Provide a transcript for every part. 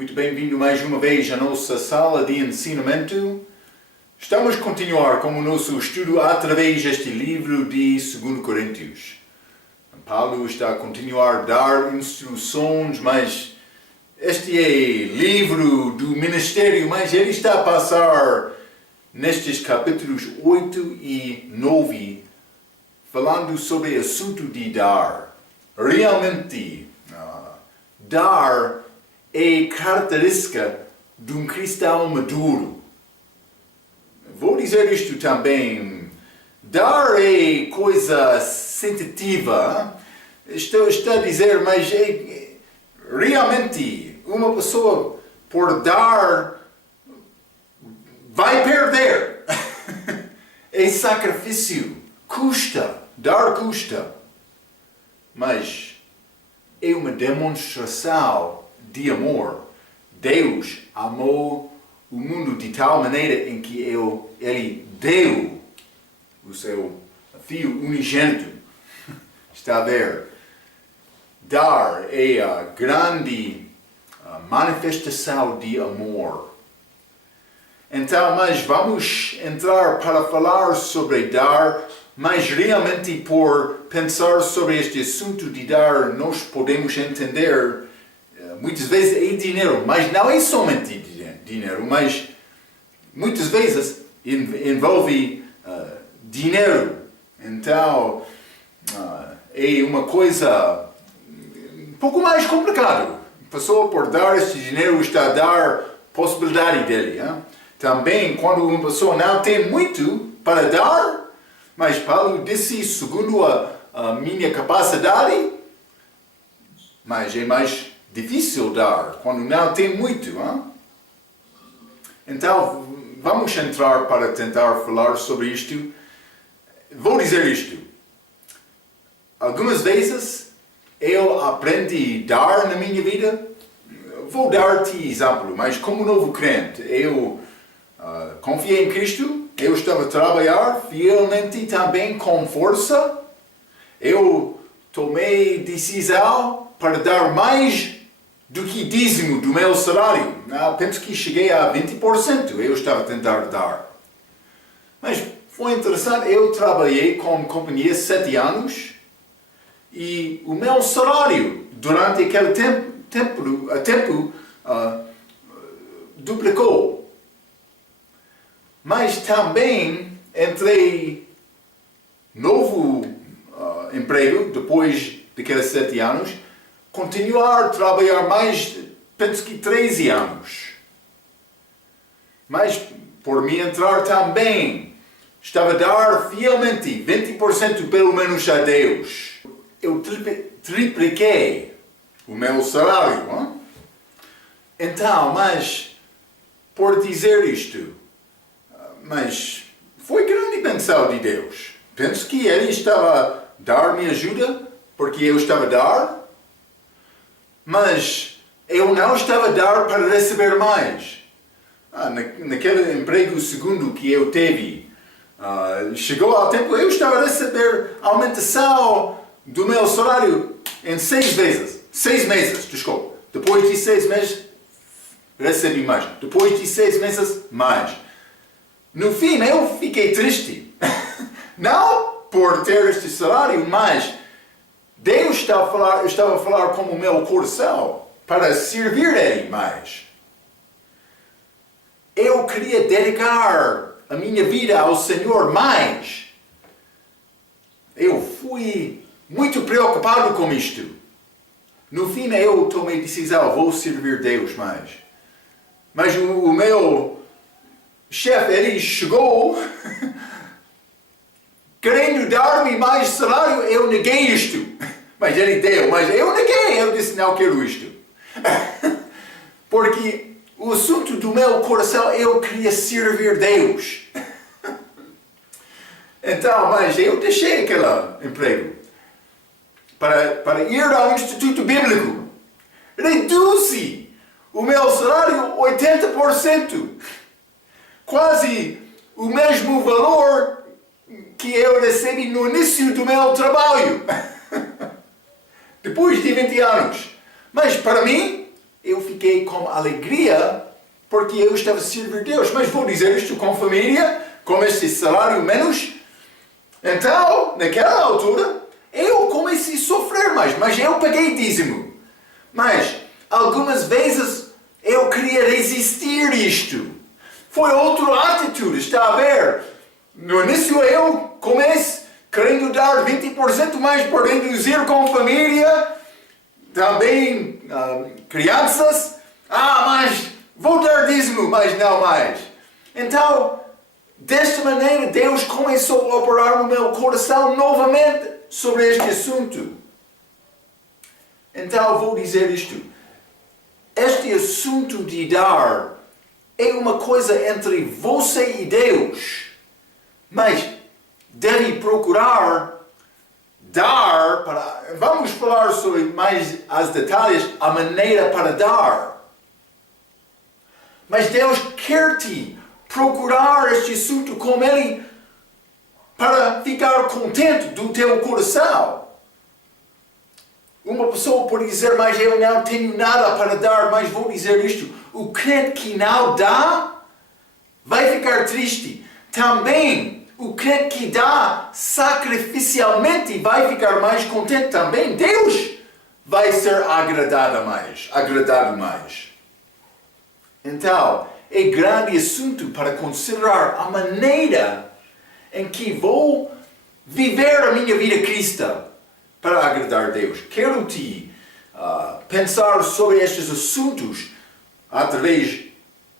Muito bem-vindo mais uma vez à nossa sala de ensinamento. Estamos a continuar com o nosso estudo através deste livro de 2 Coríntios. Paulo está a continuar a dar instruções, mas este é livro do ministério, mas ele está a passar nestes capítulos 8 e 9, falando sobre o assunto de dar. Realmente, dar é característica de um cristão maduro. Vou dizer isto também. Dar é coisa sensitiva. Estou a dizer, mas realmente uma pessoa por dar vai perder. É sacrifício. Custa. Dar custa. Mas é uma demonstração de amor. Deus amou o mundo de tal maneira em que Ele deu o seu Filho unigênito. Está a ver? Dar é a grande manifestação de amor. Então, mas vamos entrar para falar sobre dar, mas realmente por pensar sobre este assunto de dar, nós podemos entender, muitas vezes é dinheiro, mas não é somente dinheiro, mas muitas vezes envolve dinheiro. Então, é uma coisa um pouco mais complicada. A pessoa por dar este dinheiro está a dar possibilidade dele. Hein? Também, quando uma pessoa não tem muito para dar, mas Paulo disse, segundo a minha capacidade, mas é mais difícil dar quando não tem muito. Hein? Então, vamos entrar para tentar falar sobre isto. Vou dizer isto. Algumas vezes eu aprendi a dar na minha vida. Vou dar-te exemplo, mas como novo crente, eu confiei em Cristo. Eu estava a trabalhar fielmente também com força. Eu tomei decisão para dar mais do que dízimo do meu salário. Penso que cheguei a 20%. Eu estava a tentar dar. Mas foi interessante. Eu trabalhei com companhia 7 anos e o meu salário durante aquele tempo duplicou. Mas também entrei novo emprego depois daqueles 7 anos, continuar a trabalhar mais, penso que 13 anos. Mas por me entrar também, estava a dar fielmente 20% pelo menos a Deus. Eu tripliquei o meu salário. Hein? Então, mas por dizer isto, mas foi grande bênção de Deus. Penso que Ele estava a dar-me ajuda, porque eu estava a dar, mas eu não estava a dar para receber mais. Naquele emprego segundo que eu tive, chegou ao tempo, eu estava a receber aumentação do meu salário em 6 meses, desculpa. Depois de 6 meses, recebi mais. Depois de 6 meses, mais. No fim, eu fiquei triste. Não por ter este salário, mas Deus estava a falar com o meu coração para servir a Ele mais. Eu queria dedicar a minha vida ao Senhor mais. Eu fui muito preocupado com isto. No fim, eu tomei a decisão, vou servir Deus mais. Mas o meu chefe, ele chegou querendo dar-me mais salário, eu neguei isto. Mas ele deu, mas eu neguei, eu disse, não quero isto. Porque o assunto do meu coração, eu queria servir Deus. Então, mas eu deixei aquele emprego para ir ao Instituto Bíblico. Reduzi o meu salário 80%. Quase o mesmo valor que eu recebi no início do meu trabalho. Depois de 20 anos. Mas para mim, eu fiquei com alegria porque eu estava a servir Deus. Mas vou dizer isto com família, com este salário menos. Então, naquela altura, eu comecei a sofrer mais, mas eu paguei dízimo. Mas, algumas vezes, eu queria resistir isto. Foi outra atitude, está a ver? No início eu comecei querendo dar 20% mais para reduzir com família, também crianças. Mas vou dar dízimo, mas não mais. Então, desta maneira, Deus começou a operar no meu coração novamente sobre este assunto. Então, vou dizer isto. Este assunto de dar é uma coisa entre você e Deus. Mas deve procurar dar para... Vamos falar sobre mais os detalhes, a maneira para dar. Mas Deus quer te procurar este assunto com Ele para ficar contente do teu coração. Uma pessoa pode dizer, mas eu não tenho nada para dar, mas vou dizer isto. O crente que não dá vai ficar triste. Também, o crente que dá sacrificialmente vai ficar mais contente também. Deus vai ser agradado mais. Então, é grande assunto para considerar a maneira em que vou viver a minha vida cristã para agradar a Deus. Quero te pensar sobre estes assuntos através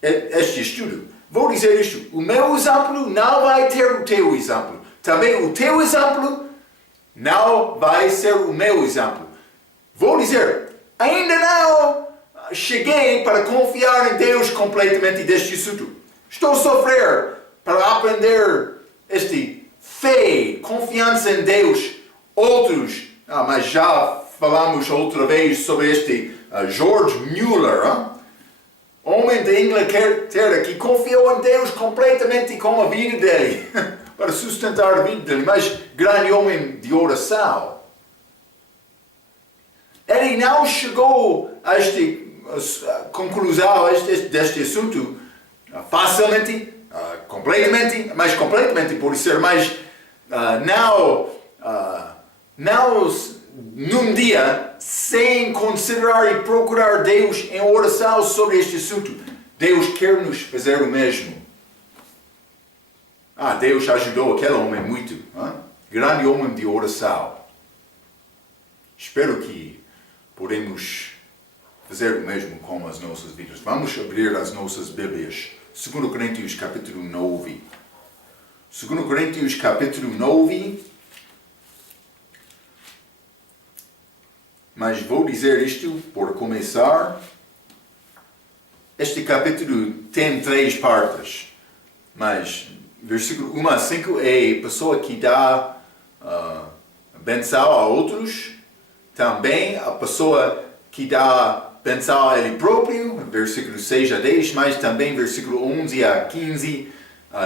deste estudo. Vou dizer isto, o meu exemplo não vai ter o teu exemplo. Também o teu exemplo não vai ser o meu exemplo. Vou dizer, ainda não cheguei para confiar em Deus completamente deste assunto. Estou a sofrer para aprender este fé, confiança em Deus. Outros, mas já falamos outra vez sobre este George Mueller, homem da Inglaterra que confiou em Deus completamente com a vida dele, para sustentar a vida dele, mas grande homem de oração. Ele não chegou a esta conclusão deste assunto facilmente, completamente, mas completamente por ser mais não num dia sem considerar e procurar Deus em oração sobre este assunto. Deus quer nos fazer o mesmo. Deus ajudou aquele homem muito. Grande homem de oração. Espero que podemos fazer o mesmo com as nossas vidas. Vamos abrir as nossas Bíblias. 2 Coríntios capítulo 9. 2 Coríntios capítulo 9. Mas vou dizer isto por começar. Este capítulo tem 3 partes. Mas versículo 1 a 5 é a pessoa que dá benção a outros. Também a pessoa que dá benção a ele próprio, versículo 6 a 10, mas também versículo 11 a 15,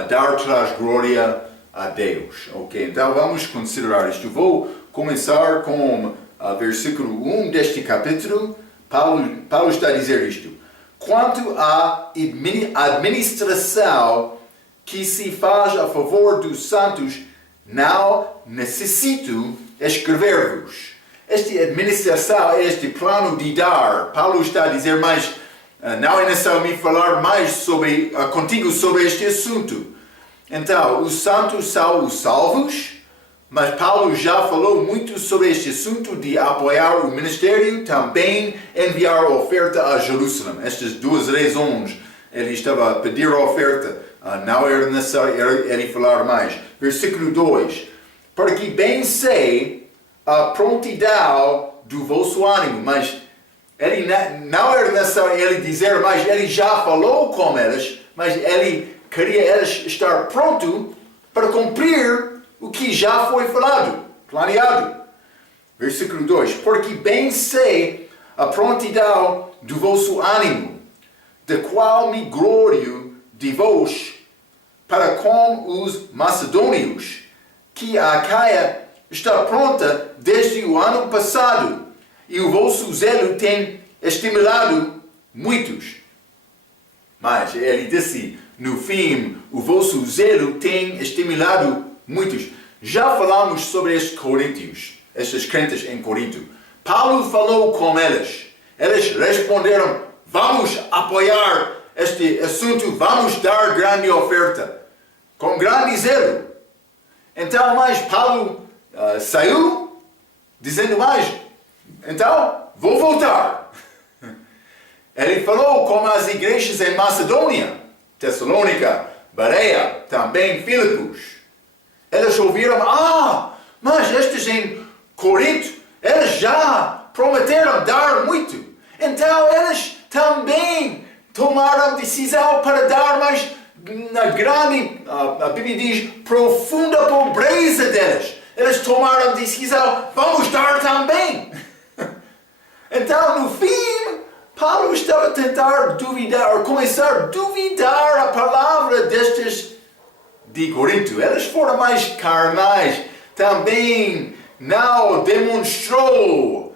dar traz glória a Deus. Ok, então vamos considerar isto. Vou começar com versículo 1 deste capítulo. Paulo está a dizer isto. Quanto à administração que se faz a favor dos santos, não necessito escrever-vos. Esta administração, este plano de dar, Paulo está a dizer, mas não é necessário me falar mais contigo sobre este assunto. Então, os santos são os salvos, mas Paulo já falou muito sobre este assunto de apoiar o ministério, também enviar oferta a Jerusalém. Estas 2 razões. Ele estava a pedir a oferta, não era necessário ele falar mais. Versículo 2. Para que bem sei a prontidão do vosso ânimo, mas ele não era necessário ele dizer, mas ele já falou com eles, mas ele queria eles estar pronto para cumprir o que já foi falado, planeado. Versículo 2. Porque bem sei a prontidão do vosso ânimo, de qual me glorio de vós para com os macedônios, que a Acaia está pronta desde o ano passado, e o vosso zelo tem estimulado muitos. Mas ele disse, no fim, o vosso zelo tem estimulado muitos. Já falamos sobre estes coríntios, estes crentes em Corinto. Paulo falou com eles. Eles responderam, vamos apoiar este assunto, vamos dar grande oferta. Com grande zelo. Então, mas Paulo saiu, dizendo mais, então, vou voltar. Ele falou com as igrejas em Macedônia, Tessalônica, Bereia, também Filipos. Eles ouviram, mas estes em Corinto, eles já prometeram dar muito. Então eles também tomaram decisão para dar mais na grande, a Bíblia diz, profunda pobreza deles. Eles tomaram decisão, vamos dar também. Então, no fim, Paulo estava a tentar duvidar, ou começar a duvidar a palavra destes de Corinto. Eles foram mais carnais, também não demonstrou,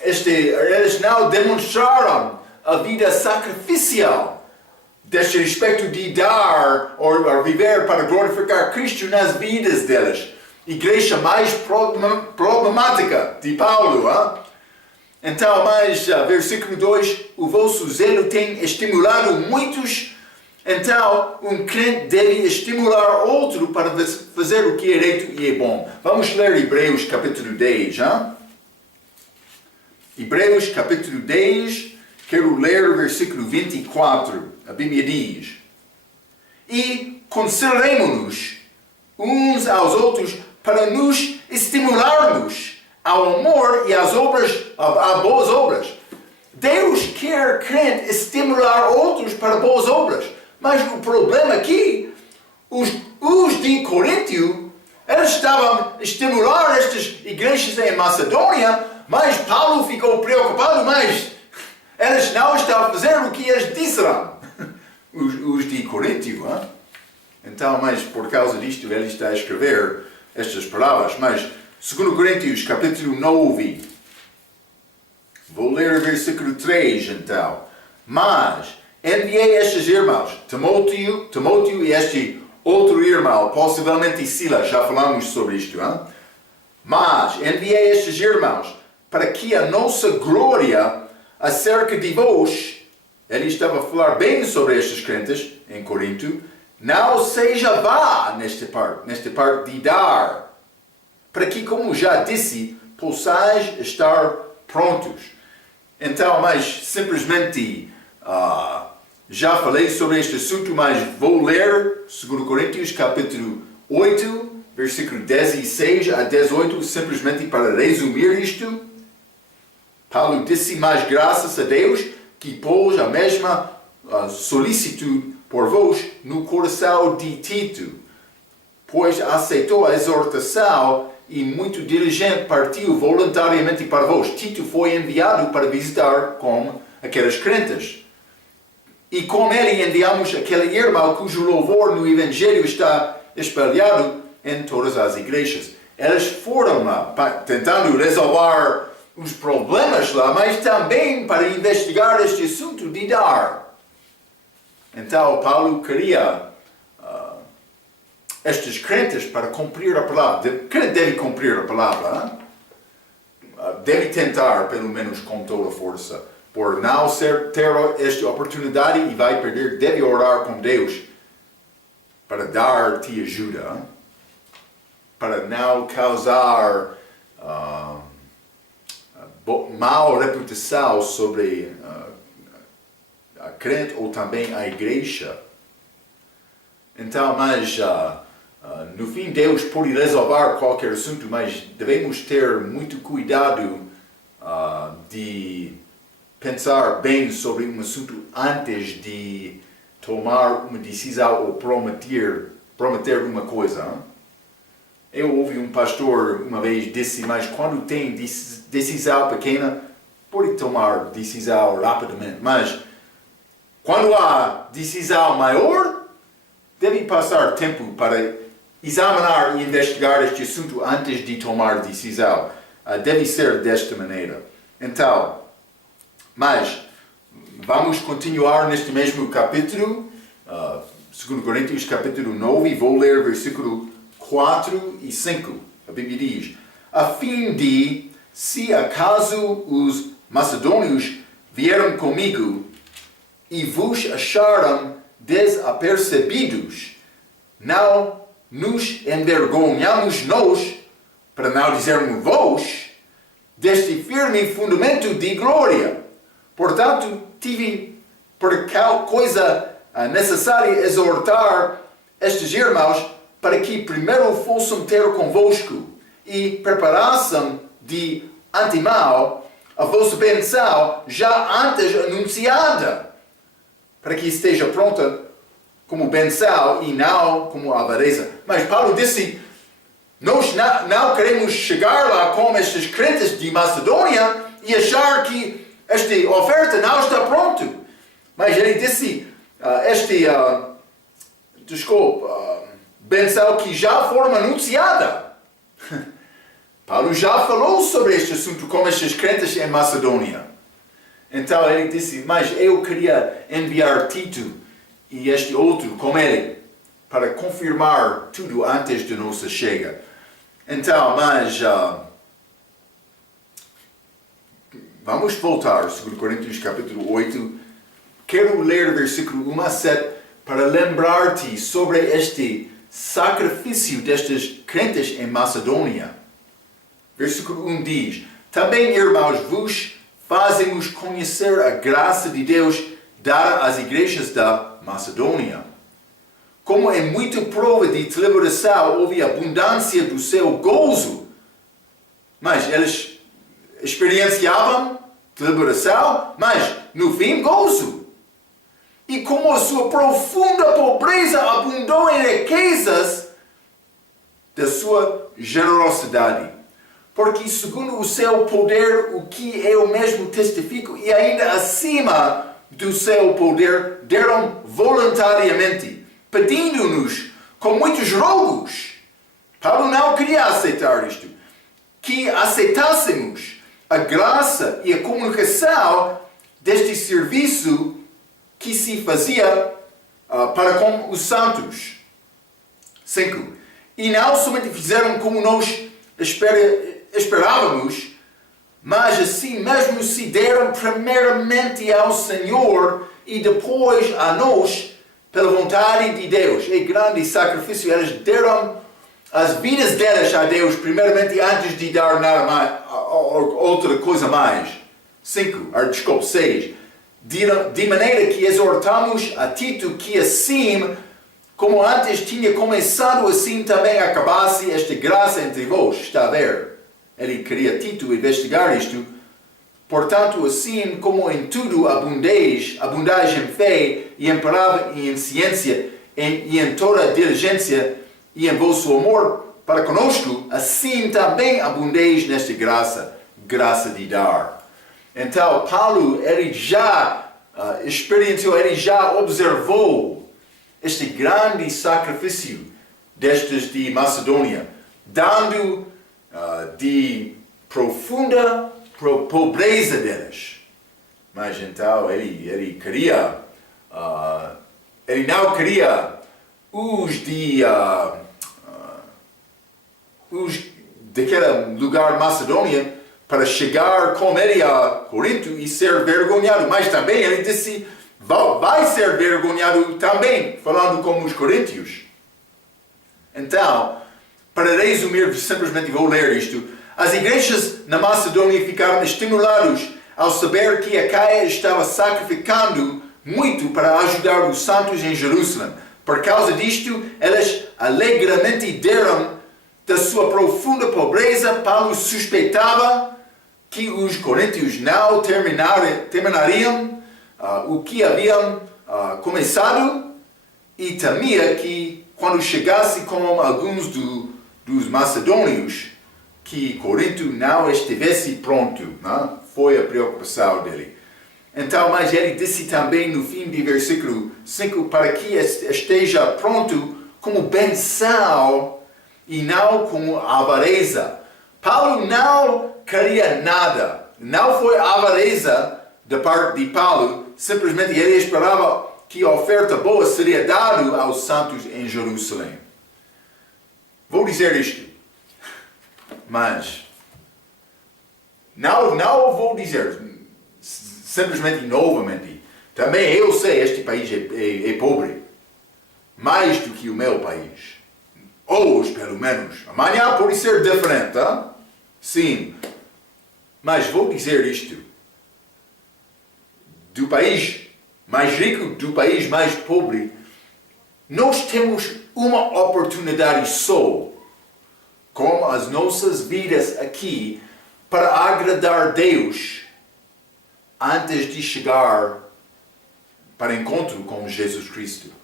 eles não demonstraram a vida sacrificial deste respeito de dar ou viver para glorificar Cristo nas vidas deles. Igreja mais problemática de Paulo. Então, versículo 2, o vosso zelo tem estimulado muitos. Então, um crente deve estimular outro para fazer o que é reto e é bom. Vamos ler Hebreus capítulo 10. Hebreus capítulo 10, quero ler o versículo 24. A Bíblia diz, e consideremos-nos uns aos outros para nos estimularmos ao amor e às obras, a boas obras. Deus quer crente estimular outros para boas obras. Mas o problema aqui, os de Coríntio, eles estavam a estimular estas igrejas em Macedônia, mas Paulo ficou preocupado, mas eles não estavam a fazer o que eles disseram. Os de Coríntio. Então, mas por causa disto, ele está a escrever estas palavras. Mas, 2 Coríntios, capítulo 9. Vou ler o versículo 3, então. Mas enviei estes irmãos, Timóteo e este outro irmão, possivelmente Silas, já falamos sobre isto. Mas enviei estes irmãos para que a nossa glória acerca de vós, ele estava a falar bem sobre estes crentes em Corinto, não seja vá nesta parte de dar, para que, como já disse, possais estar prontos. Então, mas simplesmente, já falei sobre este assunto, mas vou ler 2 Coríntios capítulo 8, versículo 16 a 18, simplesmente para resumir isto. Paulo disse, mas graças a Deus, que pôs a mesma solicitude por vós no coração de Tito, pois aceitou a exortação e muito diligente partiu voluntariamente para vós. Tito foi enviado para visitar com aqueles crentes. E com ele enviamos aquele irmão cujo louvor no Evangelho está espalhado em todas as igrejas. Eles foram lá tentando resolver os problemas lá, mas também para investigar este assunto de dar. Então, Paulo queria estes crentes para cumprir a palavra. Crente deve cumprir a palavra. Deve tentar, pelo menos com toda a força. Por não ter esta oportunidade e vai perder, deve orar com Deus para dar-te ajuda. Para não causar mal reputação sobre a crente ou também a igreja. Então, mas no fim Deus pode resolver qualquer assunto, mas devemos ter muito cuidado de pensar bem sobre um assunto antes de tomar uma decisão ou prometer uma coisa. Eu ouvi um pastor uma vez disse, mas quando tem decisão pequena, pode tomar decisão rapidamente. Mas quando há decisão maior, deve passar tempo para examinar e investigar este assunto antes de tomar decisão. Deve ser desta maneira. Então, mas vamos continuar neste mesmo capítulo, 2 Coríntios capítulo 9, vou ler versículo 4 e 5. A Bíblia diz: a fim de, se acaso os macedônios vieram comigo e vos acharam desapercebidos, não nos envergonhamos nós, para não dizermos vós, deste firme fundamento de glória. Portanto, tive por tal coisa necessária exortar estes irmãos para que primeiro fossem ter convosco e preparassem de antemão a vossa benção já antes anunciada, para que esteja pronta como benção e não como avareza. Mas Paulo disse: nós não queremos chegar lá como estes crentes de Macedônia e achar que esta oferta não está pronta. Mas ele disse, benção que já foram anunciada. Paulo já falou sobre este assunto com estes crentes em Macedônia. Então ele disse: mas eu queria enviar Tito e este outro com ele para confirmar tudo antes de nossa chega. Então, mas vamos voltar, 2 Coríntios capítulo 8. Quero ler o versículo 1 a 7 para lembrar-te sobre este sacrifício destes crentes em Macedônia. Versículo 1 diz: também, irmãos, vos fazemos conhecer a graça de Deus dada às igrejas da Macedônia. Como em muita prova de celebração houve abundância do seu gozo. Mas eles experienciavam celebração, mas no fim gozo. E como a sua profunda pobreza abundou em riquezas da sua generosidade. Porque segundo o seu poder, o que eu mesmo testifico, e ainda acima do seu poder, deram voluntariamente, pedindo-nos com muitos rogos. Paulo não queria aceitar isto. Que aceitássemos a graça e a comunicação deste serviço que se fazia para com os santos. 5. E não somente fizeram como nós esperávamos, mas assim mesmo se deram primeiramente ao Senhor e depois a nós, pela vontade de Deus. É grande sacrifício. Eles deram as vidas deles a Deus primeiramente antes de dar nada mais, outra coisa mais. 6. De maneira que exortamos a Tito que assim, como antes tinha começado, assim também acabasse esta graça entre vós. Está a ver? Ele queria Tito investigar isto. Portanto, assim como em tudo abundais em fé, e em palavra, e em ciência, e em toda diligência, e em vosso amor para conosco, assim também abundeis nesta graça de dar. Então, Paulo, ele já experienciou, ele já observou este grande sacrifício destes de Macedônia, dando de profunda pobreza deles. Mas então ele queria, ele não queria os daquele lugar Macedônia para chegar com ele a Corinto e ser vergonhado. Mas também ele disse, vai ser vergonhado também, falando com os coríntios. Então, para resumir, simplesmente vou ler isto. As igrejas na Macedônia ficaram estimulados ao saber que Acaia estava sacrificando muito para ajudar os santos em Jerusalém. Por causa disto, eles alegremente deram da sua profunda pobreza. Paulo suspeitava que os coríntios não terminariam o que haviam começado e temia que quando chegasse com alguns dos macedônios, que Corinto não estivesse pronto. Não? Foi a preocupação dele. Então, mas ele disse também no fim de versículo 5, para que esteja pronto como benção e não como avareza. Paulo não queria nada. Não foi avareza da parte de Paulo simplesmente ele esperava que a oferta boa seria dada aos santos em Jerusalém. Vou dizer isto, mas não vou dizer simplesmente novamente. Também eu sei este país é pobre, mais do que o meu país. Hoje, pelo menos. Amanhã pode ser diferente, tá? Sim. Mas vou dizer isto. Do país mais rico, do país mais pobre, nós temos uma oportunidade só, com as nossas vidas aqui, para agradar Deus antes de chegar para encontro com Jesus Cristo.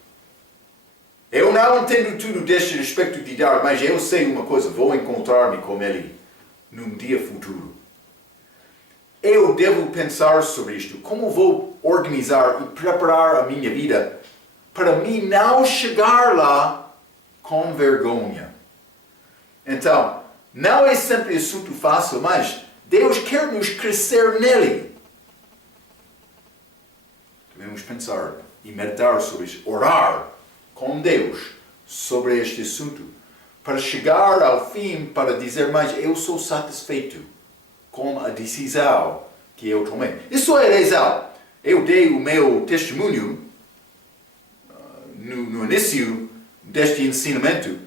Eu não entendo tudo deste respeito de dar, mas eu sei uma coisa, vou encontrar-me com Ele num dia futuro. Eu devo pensar sobre isto, como vou organizar e preparar a minha vida para mim não chegar lá com vergonha. Então, não é sempre assunto fácil, mas Deus quer nos crescer nele. Devemos pensar e meditar sobre isso, orar com Deus sobre este assunto, para chegar ao fim, para dizer, mas eu sou satisfeito com a decisão que eu tomei. Isso é razão. Eu dei o meu testemunho no início deste ensinamento.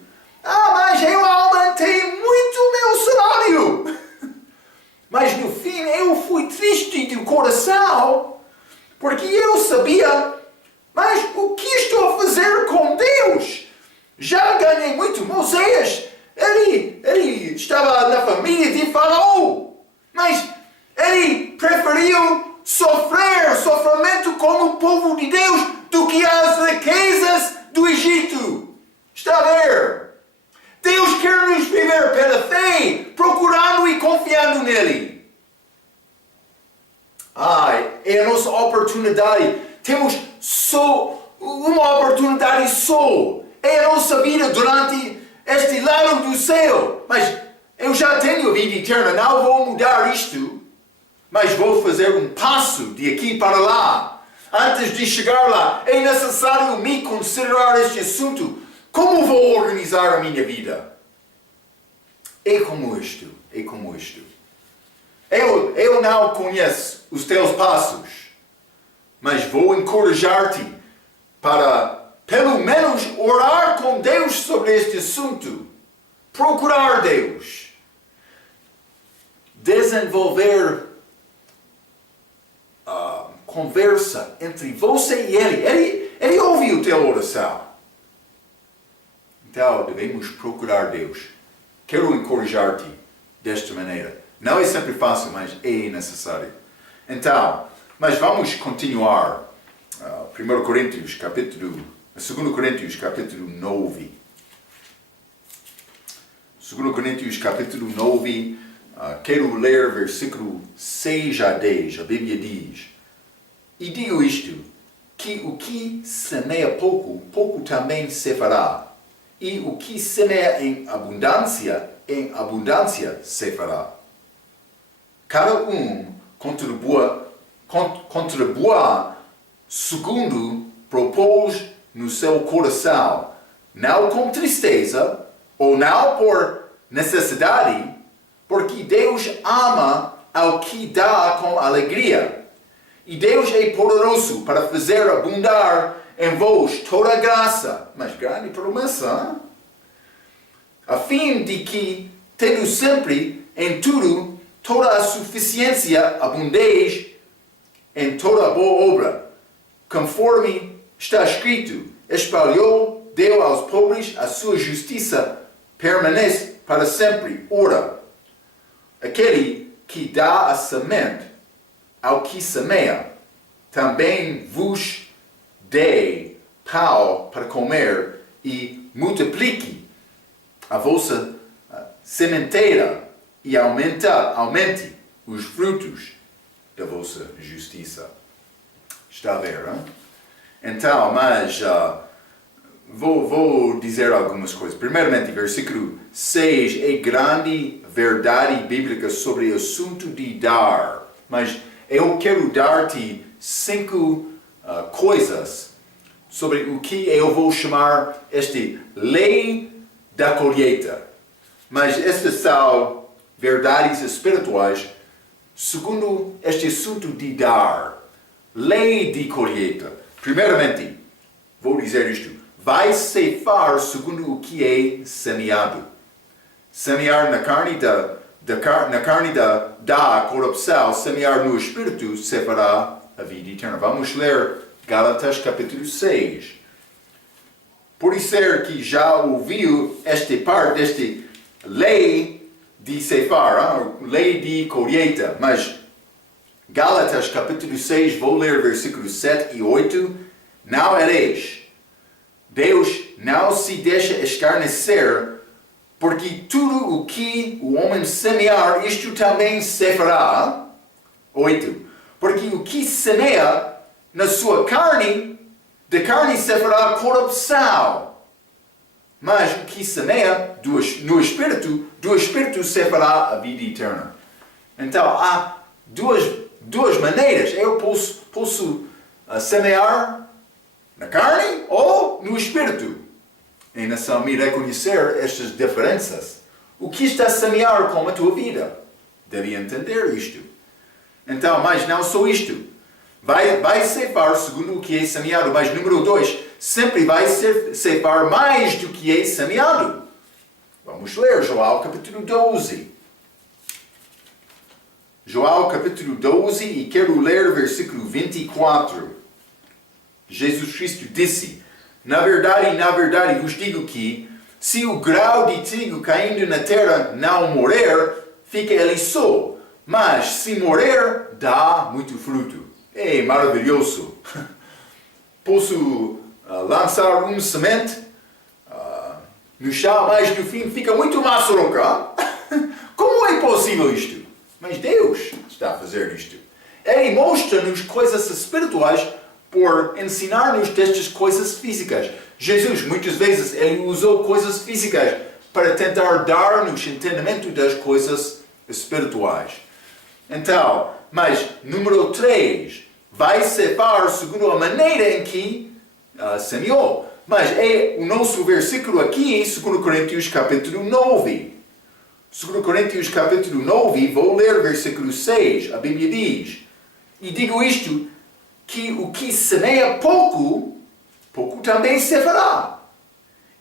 Mas eu aumentei muito o meu salário. Mas no fim eu fui triste do coração, porque eu sabia, mas o que estou a fazer com Deus? Já ganhei muito. Moisés, ele estava na família de Faraó, mas ele preferiu sofrimento como o povo de Deus do que as riquezas do Egito. Está a ver? Deus quer nos viver pela fé, procurando e confiando nele. É a nossa oportunidade. Temos só uma oportunidade só. É a nossa vida durante este lado do céu. Mas eu já tenho a vida eterna, não vou mudar isto. Mas vou fazer um passo de aqui para lá. Antes de chegar lá, é necessário me considerar este assunto. Como vou organizar a minha vida? É como isto. Eu não conheço os teus passos, mas vou encorajar-te para, pelo menos, orar com Deus sobre este assunto. Procurar Deus. Desenvolver conversa entre você e Ele. Ele ouve a tua oração. Então, devemos procurar Deus. Quero encorajar-te desta maneira. Não é sempre fácil, mas é necessário. Então, mas vamos continuar. 2 Coríntios, capítulo 9. 2 Coríntios, capítulo 9. Quero ler versículo 6 a 10. A Bíblia diz: E digo isto, que o que semeia pouco, pouco também se fará. E o que semeia em abundância se fará. Cada um contribua segundo propôs no seu coração, não com tristeza, ou não por necessidade, porque Deus ama ao que dá com alegria. E Deus é poderoso para fazer abundar em vós toda a graça, mas grande promessa, a fim de que, tendo sempre, em tudo, toda a suficiência, abundeis em toda a boa obra, conforme está escrito, espalhou, deu aos pobres, a sua justiça permanece para sempre. Ora, aquele que dá a semente ao que semeia, também vos dê pão para comer e multiplique a vossa sementeira e aumente os frutos da vossa justiça. Está a ver, hein? Então, mas vou dizer algumas coisas. Primeiramente, versículo 6 é grande verdade bíblica sobre o assunto de dar. Mas eu quero dar-te 5 coisas sobre o que eu vou chamar lei da colheita. Mas estas são verdades espirituais segundo este assunto de dar. Lei de colheita. Primeiramente, vou dizer isto. Vai ceifar segundo o que é semeado. Semear na carne da corrupção, semear no Espírito, ceifará a vida eterna. Vamos ler Gálatas capítulo 6. Por isso que já ouviu esta parte desta lei de ceifar, lei de colheita, mas Gálatas capítulo 6, vou ler versículos 7 e 8. Não ereis. Deus não se deixa escarnecer, porque tudo o que o homem semear, isto também ceifará. 8. Porque o que semeia na sua carne, da carne ceifará corrupção. Mas o que semeia no Espírito, do Espírito ceifará a vida eterna. Então, há duas maneiras. Eu posso semear na carne ou no Espírito. E nessa me reconhecer estas diferenças. O que está a semear com a tua vida? Deve entender isto. Então, mas não só isto. Vai ceifar segundo o que é semeado. Mas número 2, sempre vai ceifar mais do que é semeado. Vamos ler João capítulo 12. João capítulo 12 e quero ler versículo 24. Jesus Cristo disse: na verdade vos digo que, se o grão de trigo caindo na terra não morrer, fica ele só. Mas se morrer, dá muito fruto. É maravilhoso. Posso lançar semente no chão, mas no fim fica muito maçaroca. Como é possível isto? Mas Deus está a fazer isto. Ele mostra-nos coisas espirituais por ensinar-nos destas coisas físicas. Jesus, muitas vezes, ele usou coisas físicas para tentar dar-nos entendimento das coisas espirituais. Então, mas número 3, vai ceifar segundo a maneira em que semeou. Mas é o nosso versículo aqui em 2 Coríntios capítulo 9. 2 Coríntios capítulo 9, vou ler versículo 6. A Bíblia diz: e digo isto, que o que semeia pouco, pouco também ceifará.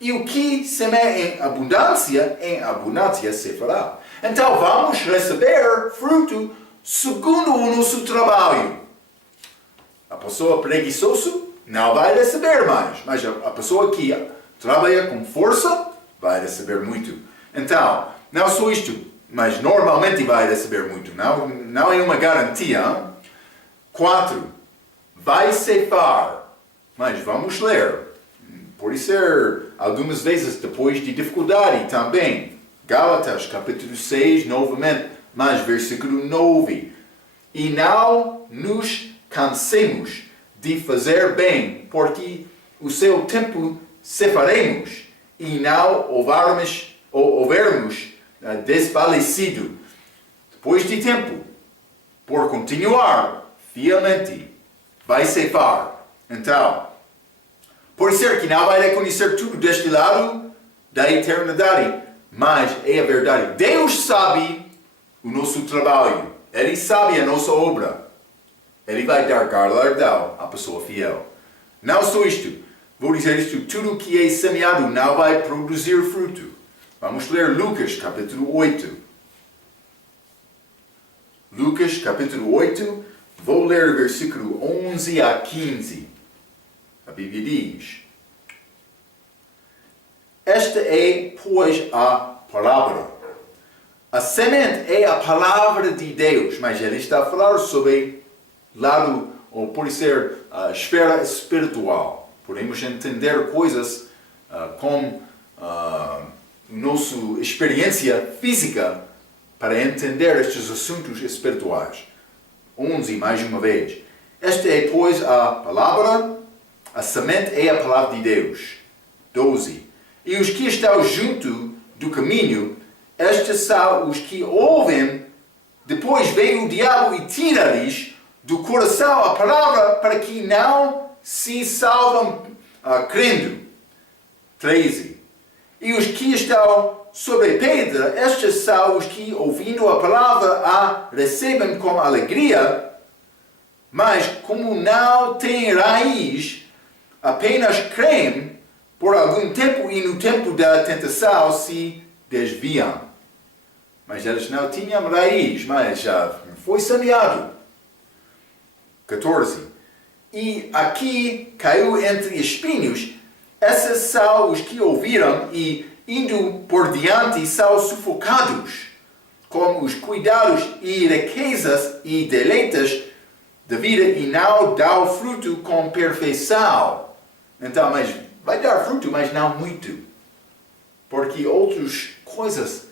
E o que semeia em abundância ceifará. Então vamos receber fruto segundo o nosso trabalho. A pessoa preguiçosa não vai receber mais. Mas a pessoa que trabalha com força vai receber muito. Então, não só isto, mas normalmente vai receber muito. Não é uma garantia. 4. Vai ceifar. Mas vamos ler. Pode ser algumas vezes depois de dificuldade também. Gálatas capítulo 6, novamente, mas versículo 9. E não nos cansemos de fazer bem, porque o seu tempo ceifaremos, e não houvermos desfalecido. Depois de tempo, por continuar fielmente, vai ceifar. Então, por ser que não vai reconhecer tudo deste lado da eternidade, mas é a verdade. Deus sabe o nosso trabalho. Ele sabe a nossa obra. Ele vai dar galardão à pessoa fiel. Não só isto. Vou dizer isto. Tudo que é semeado não vai produzir fruto. Vamos ler Lucas capítulo 8. Lucas capítulo 8. Vou ler o versículo 11 a 15. A Bíblia diz: esta é, pois, a palavra. A semente é a palavra de Deus, mas ele está a falar sobre lado, ou pode ser a esfera espiritual. Podemos entender coisas com nossa experiência física para entender estes assuntos espirituais. 11, mais uma vez. Esta é, pois, a palavra, a semente é a palavra de Deus. 12. E os que estão junto do caminho, estes são os que ouvem, depois vem o diabo e tira-lhes do coração a palavra para que não se salvam crendo. 13. E os que estão sobre pedra, estes são os que, ouvindo a palavra, a recebem com alegria, mas como não têm raiz, apenas creem por algum tempo e no tempo da tentação se desviam. Mas eles não tinham raiz, mas já foi semeado. 14. E aqui caiu entre espinhos. Esses são os que ouviram e, indo por diante, são sufocados com os cuidados e riquezas e deleites da vida e não dão fruto com perfeição. Então, mas vai dar fruto, mas não muito. Porque outras coisas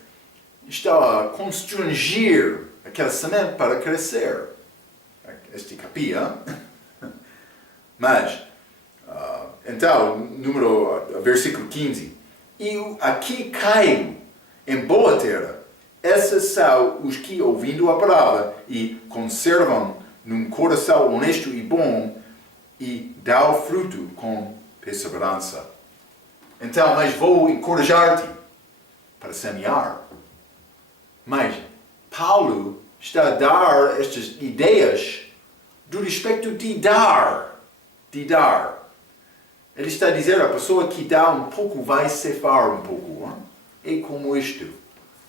estão a constranger aquela semente para crescer. Este capia. Mas, então, versículo 15. E aqui caiu em boa terra. Esses são os que, ouvindo a palavra, e conservam num coração honesto e bom, e dão fruto com perseverança. Então, mas vou encorajar-te para semear. Mas Paulo está a dar estas ideias do respeito de dar. De dar. Ele está a dizer a pessoa que dá um pouco vai cefar um pouco. Hein? É como isto.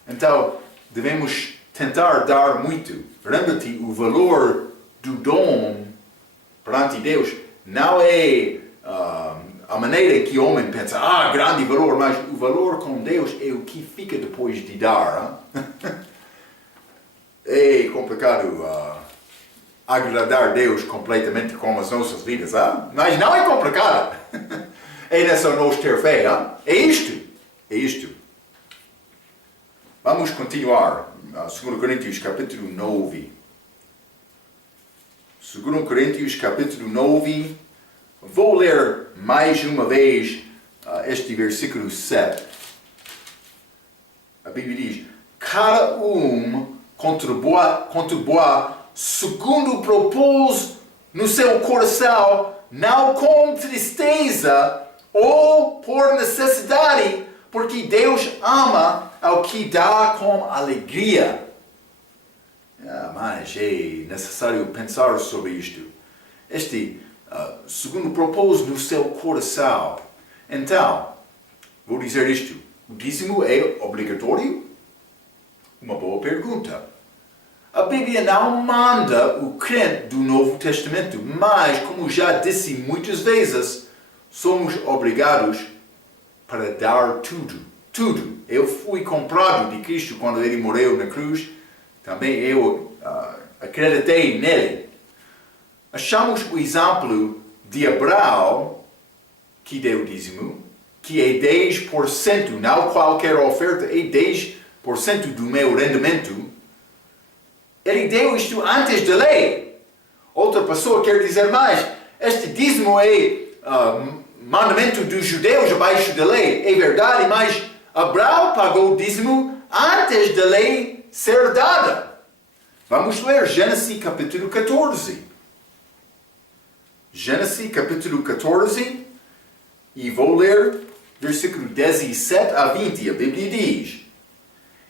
Então, devemos tentar dar muito. Lembra-te, o valor do dom perante Deus não é a maneira que o homem pensa, grande valor, mas o valor com Deus é o que fica depois de dar. É complicado agradar Deus completamente com as nossas vidas, mas não é complicado. É nessa nós ter fé. É isto. É isto. Vamos continuar. 2 Coríntios capítulo 9. 2 Coríntios capítulo 9. Vou ler mais uma vez este versículo 7. A Bíblia diz: cada um contribua segundo propôs no seu coração, não com tristeza ou por necessidade, porque Deus ama ao que dá com alegria. Mas é necessário pensar sobre isto. Segundo propôs no seu coração. Então, vou dizer isto. O dízimo é obrigatório? Uma boa pergunta. A Bíblia não manda o crente do Novo Testamento, mas, como já disse muitas vezes, somos obrigados para dar tudo. Tudo. Eu fui comprado de Cristo quando Ele morreu na cruz. Também eu acreditei nele. Achamos o exemplo de Abraão, que deu dízimo, que é 10%, não qualquer oferta, é 10% do meu rendimento. Ele deu isto antes da lei. Outra pessoa quer dizer mais. Este dízimo é mandamento dos judeus abaixo da lei. É verdade, mas Abraão pagou o dízimo antes da lei ser dada. Vamos ler Gênesis capítulo 14. Gênesis capítulo 14. E vou ler versículo 17 a 20. A Bíblia diz: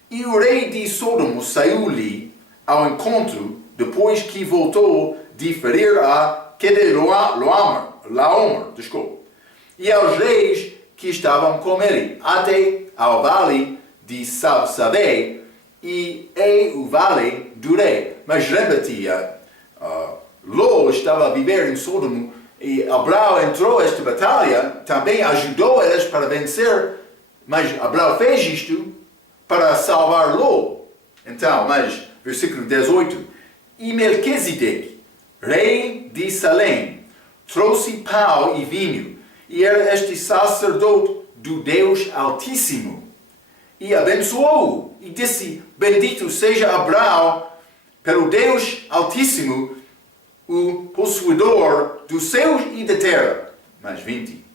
E o rei de Sodoma saiu-lhe ao encontro, depois que voltou de ferir a Kedorlaomer, e aos reis que estavam com ele, até ao vale de Sabé e o vale do rei. Mas lembra-te, Ló estava a viver em Sodoma e Abraão entrou nesta batalha, também ajudou eles para vencer, mas Abraão fez isto para salvar Ló. Então, versículo 18. E Melquisedeque, rei de Salém, trouxe pão e vinho, e era este sacerdote do Deus Altíssimo. E abençoou-o, e disse: Bendito seja Abraão, pelo Deus Altíssimo, o possuidor dos céus e da terra. Mais 20.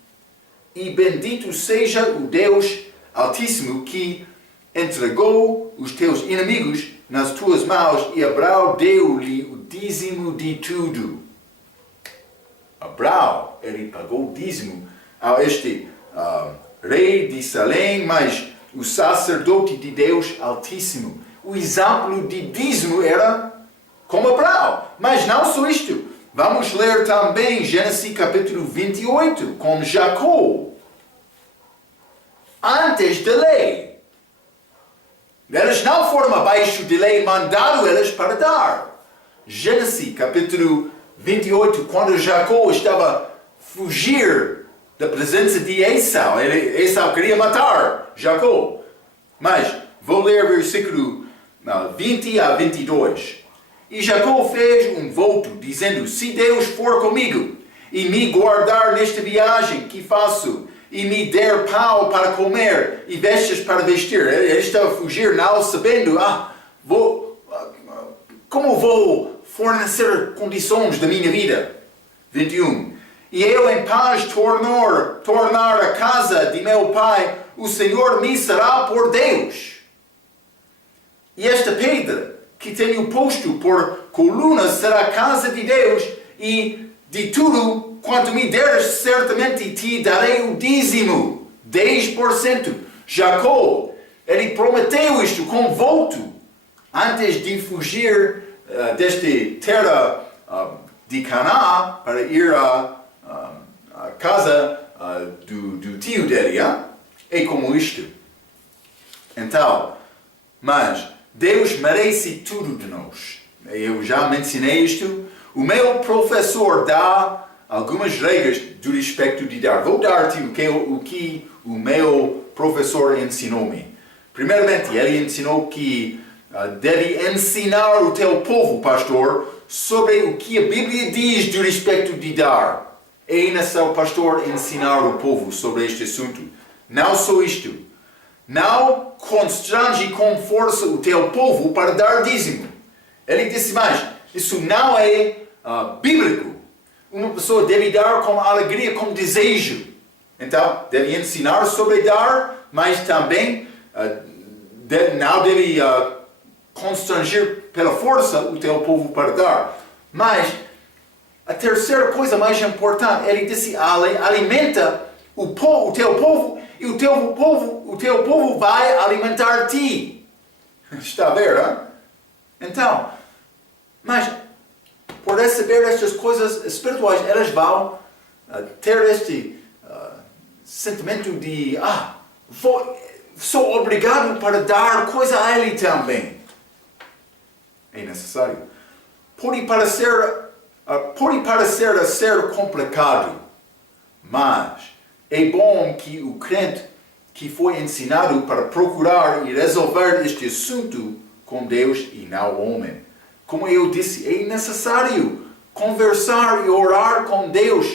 E bendito seja o Deus Altíssimo, que entregou os teus inimigos nas tuas mãos, e Abraão deu-lhe o dízimo de tudo. Abraão, ele pagou dízimo a este rei de Salém, mas o sacerdote de Deus Altíssimo. O exemplo de dízimo era como Abraão. Mas não só isto. Vamos ler também Gênesis capítulo 28, com Jacó. Antes da lei. Eles não foram abaixo da lei, mandaram eles para dar. Gênesis capítulo 28, quando Jacó estava a fugir da presença de Esau. Esau queria matar Jacó. Mas vou ler versículo 20 a 22. E Jacó fez um voto, dizendo: se Deus for comigo e me guardar nesta viagem que faço, e me der pão para comer e vestes para vestir. Ele estava a fugir, não sabendo, como vou fornecer condições da minha vida? 21. E eu em paz tornar a casa de meu pai, o Senhor me será por Deus. E esta pedra que tenho posto por coluna será a casa de Deus, e de tudo quanto me deres, certamente te darei o dízimo, 10%. Jacó, ele prometeu isto com voto, antes de fugir desta terra de Canaã, para ir à casa do tio dele. É como isto. Então, mas Deus merece tudo de nós. Eu já mencionei isto. O meu professor dá algumas regras do respeito de dar. Vou dar-te o que o meu professor ensinou-me. Primeiramente, ele ensinou que deve ensinar o teu povo, pastor, sobre o que a Bíblia diz do respeito de dar. É necessário, pastor, ensinar o povo sobre este assunto. Não só isto. Não constrange com força o teu povo para dar dízimo. Ele disse mais, isso não é bíblico. Uma pessoa deve dar com alegria, com desejo. Então, deve ensinar sobre dar, mas também não deve constranger pela força o teu povo para dar. Mas, a terceira coisa mais importante, ele disse, alimenta o teu povo, e o teu povo vai alimentar-te. Está a ver, hein? Então, mas por receber estas coisas espirituais, elas vão ter este sentimento de sou obrigado para dar coisa a ele também. É necessário. Pode parecer a ser complicado, mas é bom que o crente que foi ensinado para procurar e resolver este assunto com Deus e não o homem. Como eu disse, é necessário conversar e orar com Deus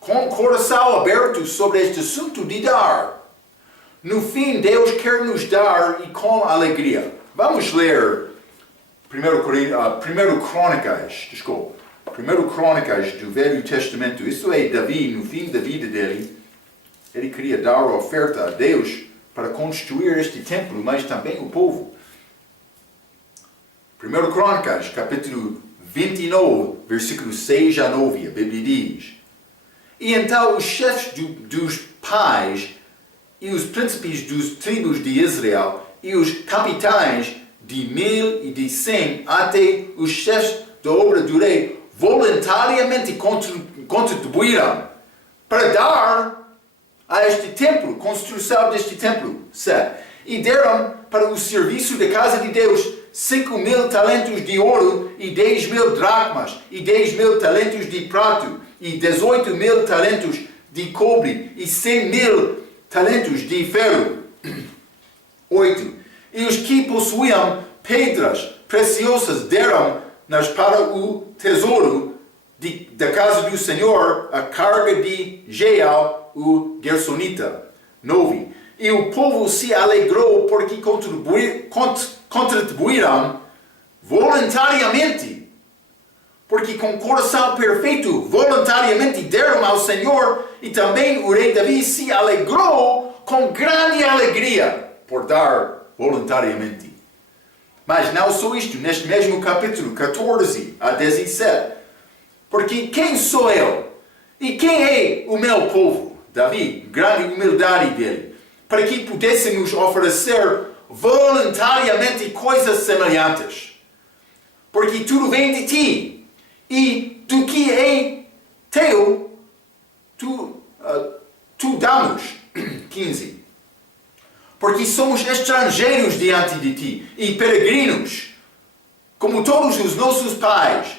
com o coração aberto sobre este assunto de dar. No fim, Deus quer nos dar e com alegria. Vamos ler 1 Crônicas do Velho Testamento. Isso é Davi, no fim da vida dele. Ele queria dar a oferta a Deus para construir este templo, mas também o povo. 1 Crônicas, capítulo 29, versículos 6 a 9, a Bíblia diz: E então os chefes dos pais e os príncipes dos tribos de Israel e os capitães de 1000 e de 100 até os chefes da obra do rei voluntariamente contribuíram para dar a este templo, construção deste templo. E deram para o serviço da casa de Deus 5.000 talentos de ouro e 10.000 dracmas e 10.000 talentos de prato e 18.000 talentos de cobre e 100.000 talentos de ferro. 8. E os que possuíam pedras preciosas deram-nas para o tesouro da casa do Senhor, a carga de Jeiel, o Gersonita. 9. E o povo se alegrou porque contribuíram voluntariamente, porque com coração perfeito, voluntariamente deram ao Senhor, e também o rei Davi se alegrou com grande alegria por dar voluntariamente. Mas não só isto, neste mesmo capítulo 14 a 17. Porque quem sou eu? E quem é o meu povo? Davi, grande humildade dele. Para que pudéssemos oferecer voluntariamente coisas semelhantes. Porque tudo vem de ti. E do que é teu, tu damos. 15. Porque somos estrangeiros diante de ti e peregrinos, como todos os nossos pais.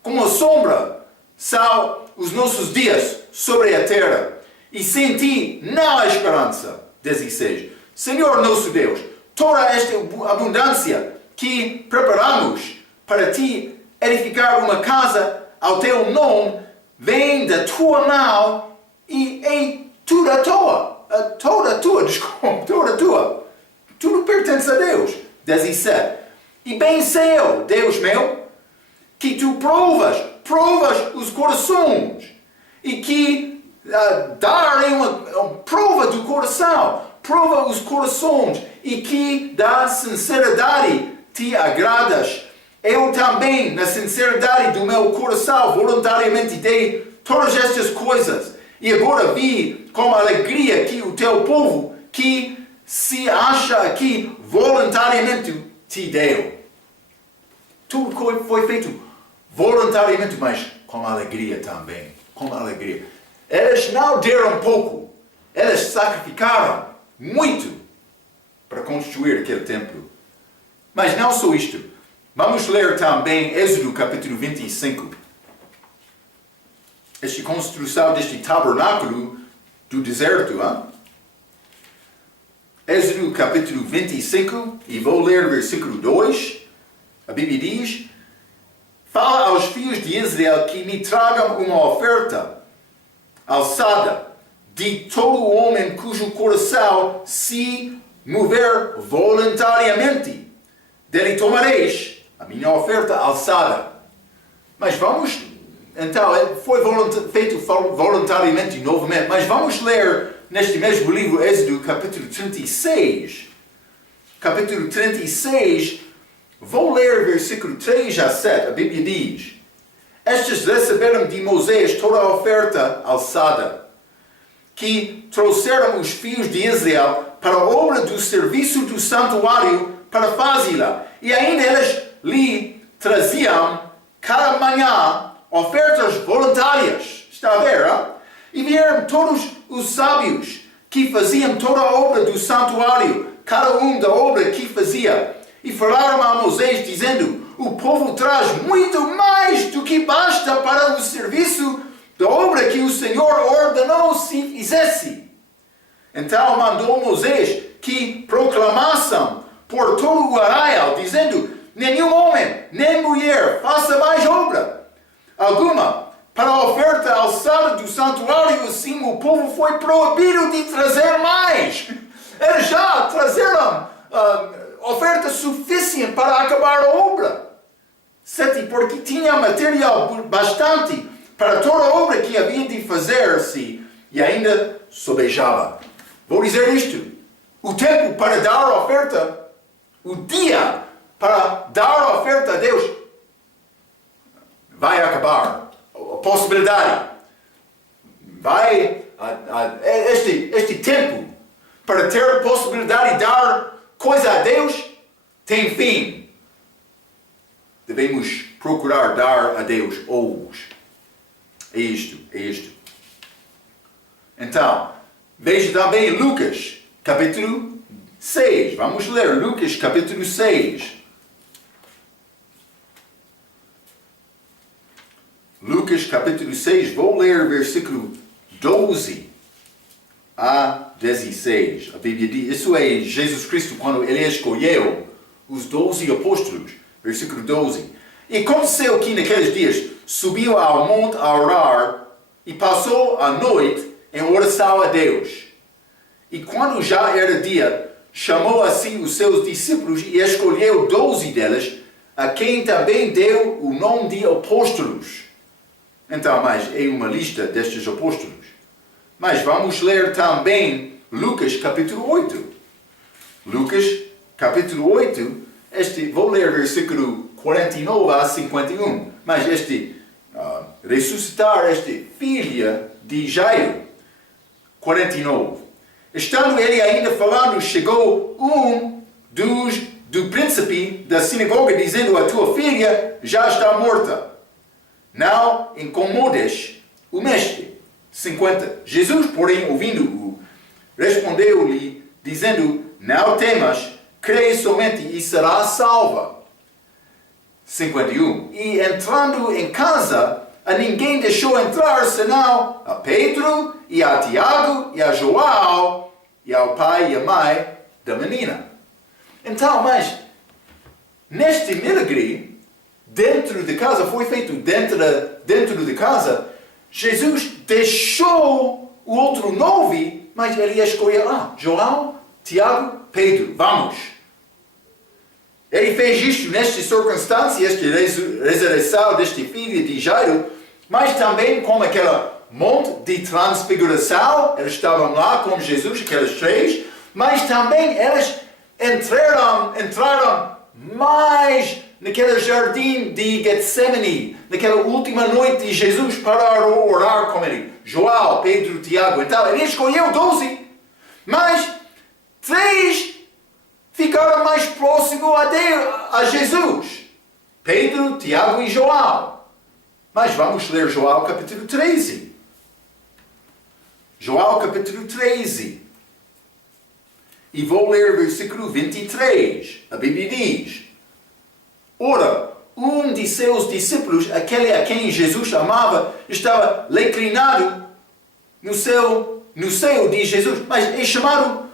Como a sombra são os nossos dias sobre a terra. E sem ti não há esperança. 16. Senhor nosso Deus, toda esta abundância que preparamos para ti edificar uma casa ao teu nome vem da tua mão e é toda tua. Toda tua. Tudo pertence a Deus. 17. E bem sei eu, Deus meu, que tu provas os corações e que dar é uma prova do coração, prova os corações e que da sinceridade te agradas. Eu também, na sinceridade do meu coração, voluntariamente dei todas estas coisas. E agora vi com alegria que o teu povo, que se acha aqui, voluntariamente te deu. Tudo foi feito voluntariamente, mas com alegria também. Com alegria. Eles não deram pouco. Eles sacrificaram muito para construir aquele templo. Mas não só isto. Vamos ler também Êxodo capítulo 25. Esta construção deste tabernáculo do deserto. Hein? Êxodo capítulo 25, e vou ler versículo 2. A Bíblia diz: fala aos filhos de Israel que me tragam uma oferta alçada de todo homem cujo coração se mover voluntariamente. Dele tomareis a minha oferta alçada. Mas vamos, então, foi feito voluntariamente novamente, mas vamos ler neste mesmo livro, Êxodo, capítulo 36. Capítulo 36, vou ler versículo 3 a 7, a Bíblia diz: estes receberam de Moisés toda a oferta alçada, que trouxeram os filhos de Israel para a obra do serviço do santuário para fazê-la. E ainda eles lhe traziam cada manhã ofertas voluntárias. Está a ver? Hein? E vieram todos os sábios que faziam toda a obra do santuário, cada um da obra que fazia. E falaram a Moisés, dizendo: o povo traz muito mais do que basta para o serviço da obra que o Senhor ordenou se fizesse. Então mandou Moisés que proclamassem por todo o arraial, dizendo: nenhum homem, nem mulher, faça mais obra alguma para a oferta alçada do santuário. Assim o povo foi proibido de trazer mais. Eles já trazeram oferta suficiente para acabar a obra. 7. Porque tinha material bastante para toda a obra que havia de fazer-se, e ainda sobejava. Vou dizer isto: o tempo para dar a oferta, o dia para dar a oferta a Deus vai acabar. A possibilidade vai, este tempo para ter a possibilidade de dar coisa a Deus tem fim. Devemos procurar dar a Deus hoje. É isto. Então, veja também Lucas, capítulo 6. Vamos ler Lucas, capítulo 6. Lucas, capítulo 6. Vou ler versículo 12 a 16. A Bíblia diz, isso é Jesus Cristo quando ele escolheu os 12 apóstolos. Versículo 12. E aconteceu que naqueles dias subiu ao monte a orar e passou a noite em oração a Deus. E quando já era dia, chamou a si os seus discípulos e escolheu 12 deles, a quem também deu o nome de apóstolos. Então, mas é uma lista destes apóstolos. Mas vamos ler também Lucas capítulo 8. Lucas capítulo 8, Vou ler versículo 49 a 51. Mas ressuscitar filha de Jairo. 49. Estando ele ainda falando, chegou do príncipe da sinagoga, dizendo: a tua filha já está morta. Não incomodes o mestre. 50. Jesus, porém, ouvindo-o, respondeu-lhe, dizendo: não temas, crê somente e será salva. 51. E entrando em casa, a ninguém deixou entrar, senão a Pedro, e a Tiago, e a João, e ao pai e a mãe da menina. Então, mas, neste milagre, dentro de casa, foi feito dentro de casa, Jesus deixou o outro 9, mas ele escolheu, João, Tiago, Pedro, vamos. Ele fez isto nesta circunstância, esta ressurreição deste filho de Jairo, mas também com aquela monte de transfiguração, eles estavam lá com Jesus, aqueles 3, mas também eles entraram mais naquele jardim de Getsemane, naquela última noite de Jesus para orar com ele. João, Pedro, Tiago. Então ele escolheu 12, mas 3 ficaram mais próximos a Jesus. Pedro, Tiago e João. Mas vamos ler João capítulo 13. João capítulo 13. E vou ler o versículo 23. A Bíblia diz: ora, um de seus discípulos, aquele a quem Jesus amava, estava reclinado no seio de Jesus. Mas é chamado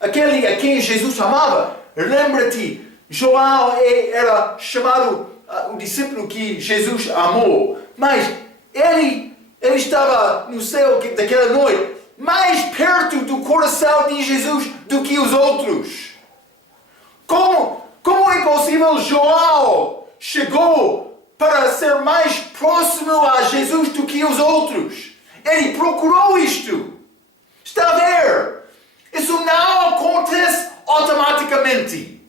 aquele a quem Jesus amava. Lembra-te, João era chamado o discípulo que Jesus amou. Mas ele estava no céu daquela noite, mais perto do coração de Jesus do que os outros. Como é possível João chegou para ser mais próximo a Jesus do que os outros? Ele procurou isto. Está a ver? Isso não acontece automaticamente.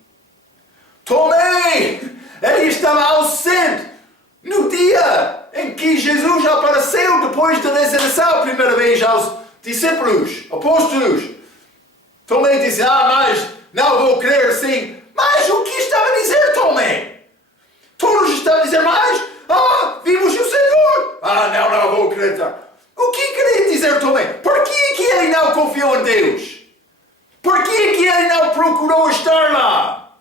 Tomé, ele estava ausente no dia em que Jesus apareceu depois da ressurreição a primeira vez aos discípulos, apóstolos. Tomé disse: mas não vou crer sim. Mas o que estava a dizer Tomé? Todos estavam a dizer: vimos o Senhor. Não vou acreditar. O que queria dizer Tomé? Por que ele não confiou em Deus? Por que ele não procurou estar lá?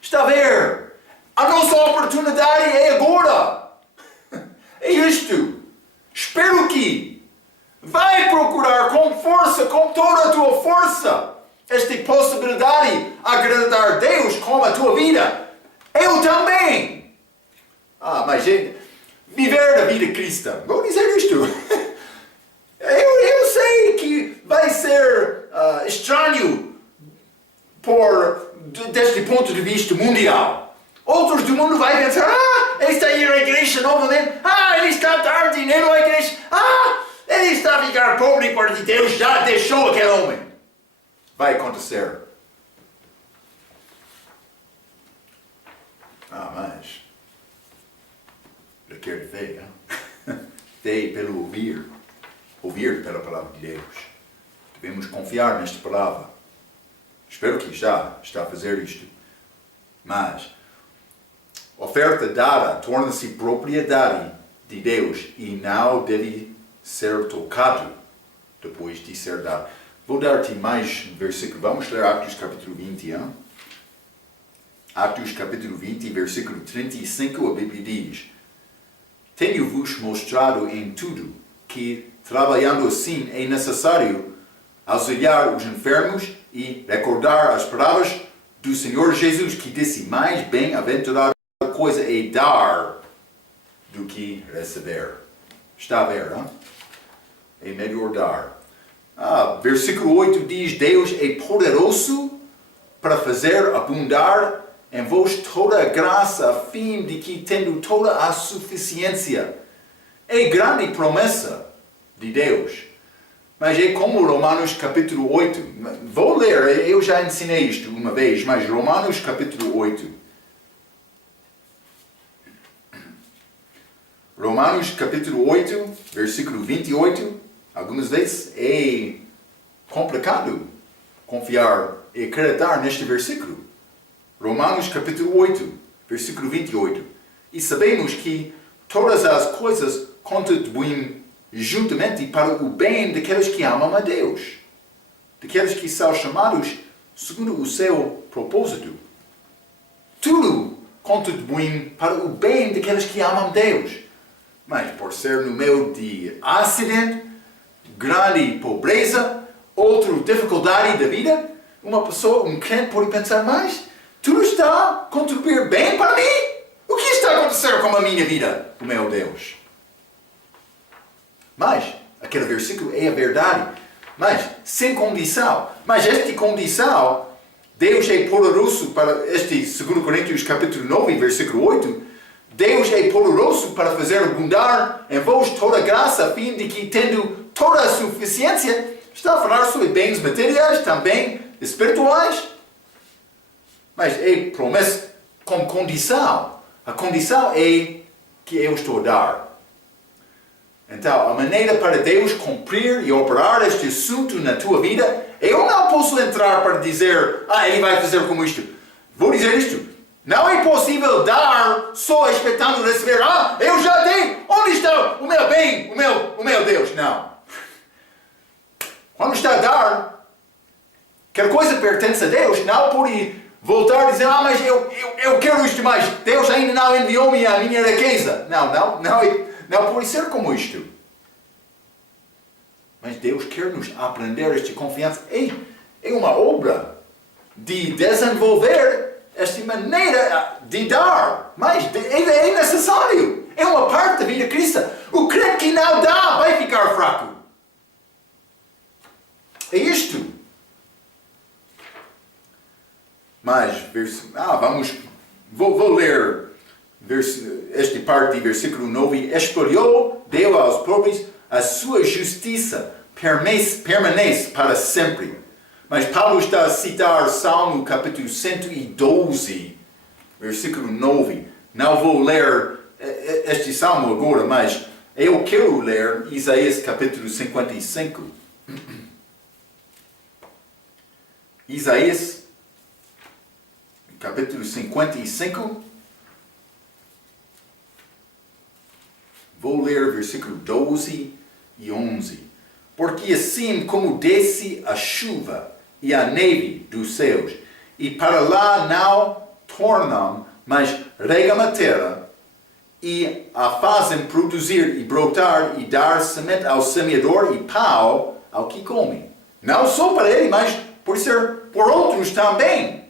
Está a ver? A nossa oportunidade é agora. É isto. Espero que vai procurar com força, com toda a tua força, esta possibilidade de agradar a Deus com a tua vida. Eu também. Mas viver a vida cristã. Vou dizer isto. Eu sei que vai ser estranho deste ponto de vista mundial. Outros do mundo vão pensar: ele está a ir à igreja novamente. Ele está a dar dinheiro à igreja. Ele está a ficar pobre porque Deus já deixou aquele homem. Vai acontecer. Mas requer fé, fé pelo ouvir pela palavra de Deus. Devemos confiar nesta palavra. Espero que está a fazer isto. Mas oferta dada torna-se propriedade de Deus e não deve ser tocado depois de ser dado. Vou dar-te mais um versículo. Vamos ler Atos capítulo 20. Atos capítulo 20, versículo 35, a Bíblia diz: tenho-vos mostrado em tudo que, trabalhando assim, é necessário auxiliar os enfermos e recordar as palavras do Senhor Jesus, que disse: mais bem-aventurada coisa é dar do que receber. Está a ver, não? É melhor dar. Versículo 8 diz: Deus é poderoso para fazer abundar em vós toda a graça, a fim de que, tendo toda a suficiência, é grande promessa de Deus. Mas é como Romanos capítulo 8. Vou ler, eu já ensinei isto uma vez, mas Romanos capítulo 8. Romanos capítulo 8, versículo 28. Algumas vezes é complicado confiar e acreditar neste versículo. Romanos capítulo 8, versículo 28. E sabemos que todas as coisas contribuem juntamente para o bem daqueles que amam a Deus, daqueles que são chamados segundo o seu propósito. Tudo contribui para o bem daqueles que amam Deus. Mas por ser no meio de acidente, grande pobreza, outra dificuldade da vida, uma pessoa, um crente pode pensar, mas tudo está a contribuir bem para mim? O que está a acontecer com a minha vida, o meu Deus? Mas, aquele versículo é a verdade, mas sem condição. Mas esta condição, Deus é poderoso para, 2 Coríntios capítulo 9, versículo 8, Deus é poderoso para fazer abundar em vós toda graça, a fim de que, tendo toda a suficiência, está a falar sobre bens materiais, também espirituais. Mas é promessa com condição. A condição é que eu estou a dar. Então, a maneira para Deus cumprir e operar este assunto na tua vida, eu não posso entrar para dizer, Ele vai fazer como isto. Vou dizer isto. Não é possível dar só esperando receber, eu já dei, onde está o meu bem, o meu Deus? Não. Quando está a dar, qualquer coisa pertence a Deus, não pode voltar e dizer, mas eu quero isto mais, Deus ainda não enviou-me a minha riqueza. Não pode ser como isto. Mas Deus quer nos aprender esta confiança. É uma obra de desenvolver esta maneira de dar. Mas é necessário. É uma parte da vida cristã. O crente que não dá vai ficar fraco. É isto. Mas, vou ler esta parte de versículo 9. Espalhou, deu aos pobres, a sua justiça permanece para sempre. Mas Paulo está a citar Salmo capítulo 112, versículo 9. Não vou ler este salmo agora, mas eu quero ler Isaías capítulo 55. Isaías capítulo 55. Vou ler versículo 12 e 11. Porque assim como desce a chuva e a neve dos céus, e para lá não tornam, mas regam a terra, e a fazem produzir e brotar, e dar semente ao semeador e pão ao que come. Não só para ele, mas por outros também.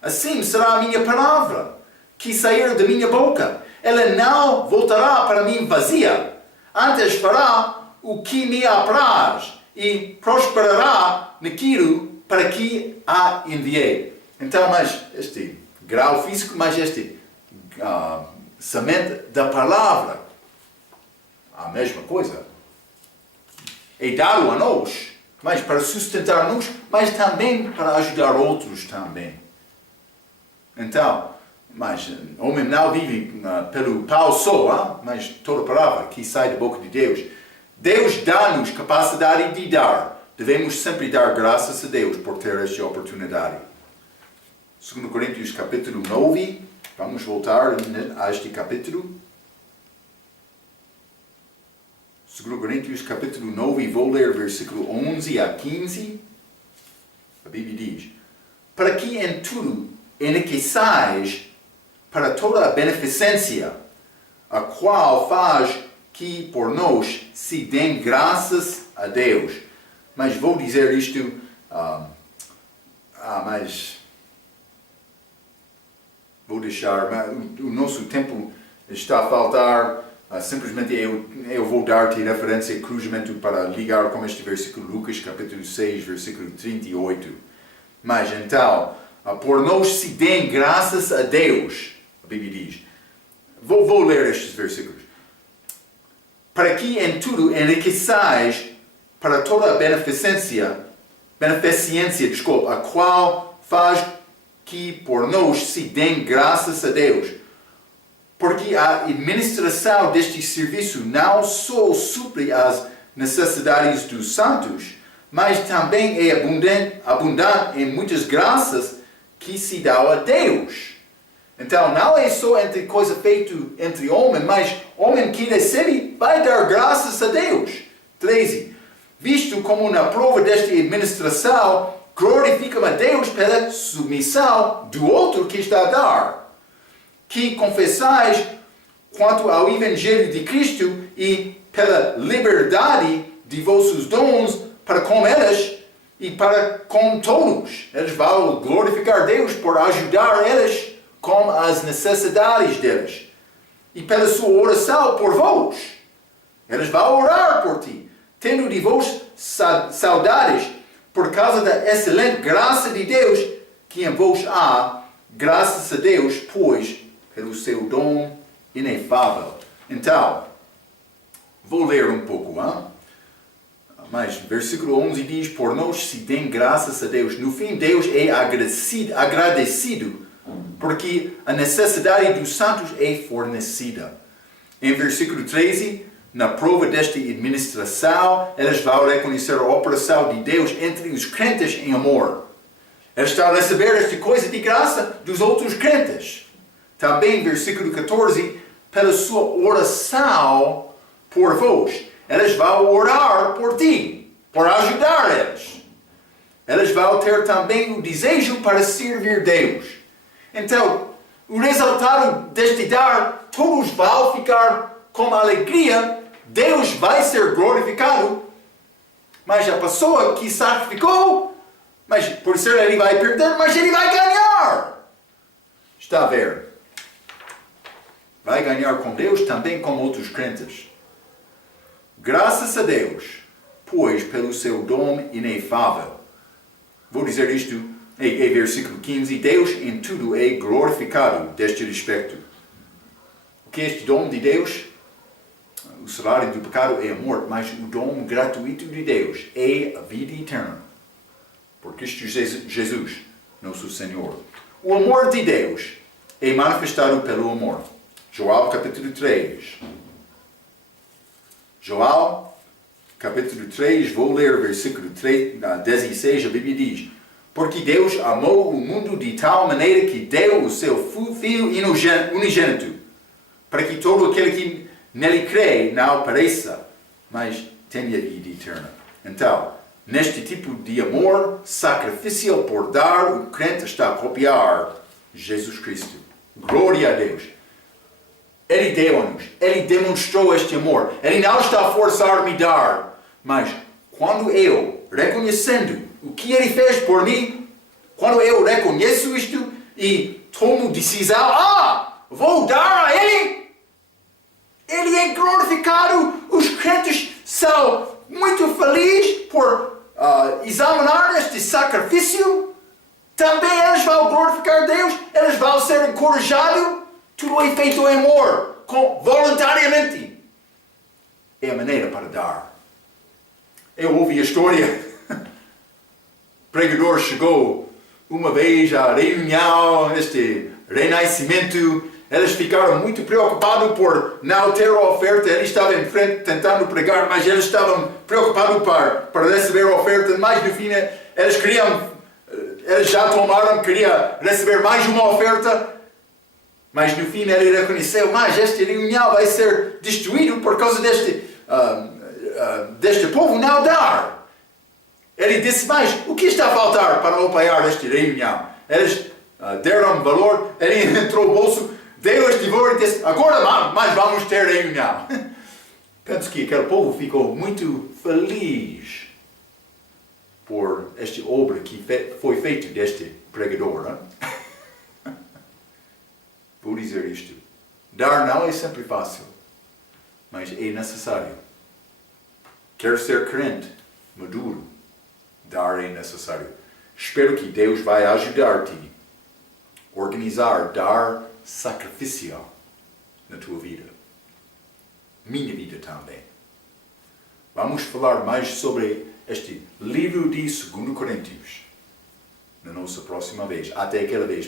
Assim será a minha palavra, que sair da minha boca. Ela não voltará para mim vazia, antes fará o que me apraz, e prosperará naquilo para que a enviei. Então, mas este grau físico, mas este semente da palavra, a mesma coisa. É dado a nós, mas para sustentar-nos, mas também para ajudar outros também. Então, mas o homem não vive pelo pão só, mas toda palavra que sai da boca de Deus. Deus dá-nos capacidade de dar. Devemos sempre dar graças a Deus por ter esta oportunidade. 2 Coríntios capítulo 9. Vamos voltar a este capítulo. 2 Coríntios capítulo 9. Vou ler versículo 11 a 15. A Bíblia diz: para que em tudo enriqueçais para toda a beneficência, a qual faz que por nós se dêem graças a Deus. Mas vou dizer isto, mas vou deixar, o nosso tempo está a faltar, simplesmente eu vou dar-te referência, cruzamento para ligar com este versículo, Lucas capítulo 6, versículo 38. Mas então, por nós se dêem graças a Deus, a Bíblia diz. Vou ler estes versículos. Para que em tudo enriqueçais para toda a beneficência, a qual faz que por nós se dêem graças a Deus. Porque a administração deste serviço não só supre as necessidades dos santos, mas também é abundante em muitas graças que se dá a Deus. Então, não é só coisa feita entre homens, mas homem que recebe vai dar graças a Deus. 13. Visto como na prova desta administração, glorificam a Deus pela submissão do outro que está a dar, que confessais quanto ao Evangelho de Cristo e pela liberdade de vossos dons para com eles e para com todos. Eles vão glorificar Deus por ajudar eles com as necessidades deles. E pela sua oração por vós. Eles vão orar por ti, tendo de vós saudades por causa da excelente graça de Deus que em vós há, graças a Deus, pois, pelo seu dom inefável. Então, vou ler um pouco, mas versículo 11 diz, por nós se dêem graças a Deus. No fim, Deus é agradecido porque a necessidade dos santos é fornecida. Em versículo 13, na prova desta administração, eles vão reconhecer a operação de Deus entre os crentes em amor. Eles estão a receber esta coisa de graça dos outros crentes. Também, versículo 14, pela sua oração por vós. Eles vão orar por ti, por ajudar eles. Eles vão ter também o desejo para servir Deus. Então, o resultado deste dar, todos vão ficar com alegria, Deus vai ser glorificado, mas a pessoa que sacrificou, mas por ser ele vai perder, mas ele vai ganhar. Está a ver? Vai ganhar com Deus, também com outros crentes. Graças a Deus, pois pelo seu dom inefável. Vou dizer isto em versículo 15. Deus em tudo é glorificado deste respeito. O que é este dom de Deus? O salário do pecado é a morte, mas o dom gratuito de Deus é a vida eterna. Por Cristo Jesus, nosso Senhor. O amor de Deus é manifestado pelo amor. João capítulo 3. João capítulo 3, vou ler o versículo 16, a Bíblia diz: porque Deus amou o mundo de tal maneira que deu o seu Filho unigênito, para que todo aquele que nele crê não pereça, mas tenha vida eterna. Então, neste tipo de amor sacrificial por dar, o crente está a copiar Jesus Cristo. Glória a Deus. Ele deu-nos, Ele demonstrou este amor. Ele não está a forçar-me a dar, mas quando eu, reconhecendo o que Ele fez por mim, quando eu reconheço isto e tomo decisão, vou dar a Ele, Ele é glorificado. Os crentes são muito felizes por examinar este sacrifício. Também eles vão glorificar Deus, eles vão ser encorajados. Tudo é feito em amor, voluntariamente. É a maneira para dar. Eu ouvi a história. O pregador chegou uma vez à reunião, este renascimento. Eles ficaram muito preocupados por não ter a oferta. Ele estava em frente tentando pregar, mas eles estavam preocupados para receber a oferta. Mas no fim, eles já tomaram, queriam receber mais uma oferta. Mas no fim ele reconheceu, mas esta reunião vai ser destruída por causa deste povo não dar. Ele disse, mas o que está a faltar para apoiar esta reunião? Eles deram valor, ele entrou no bolso, deu este valor e disse, agora vamos ter reunião. Penso que aquele povo ficou muito feliz por esta obra que foi feita deste pregador. Não? Vou dizer isto. Dar não é sempre fácil, mas é necessário. Quer ser crente, maduro, dar é necessário. Espero que Deus vai ajudar-te a organizar, dar sacrificial na tua vida. Minha vida também. Vamos falar mais sobre este livro de 2 Coríntios na nossa próxima vez. Até aquela vez.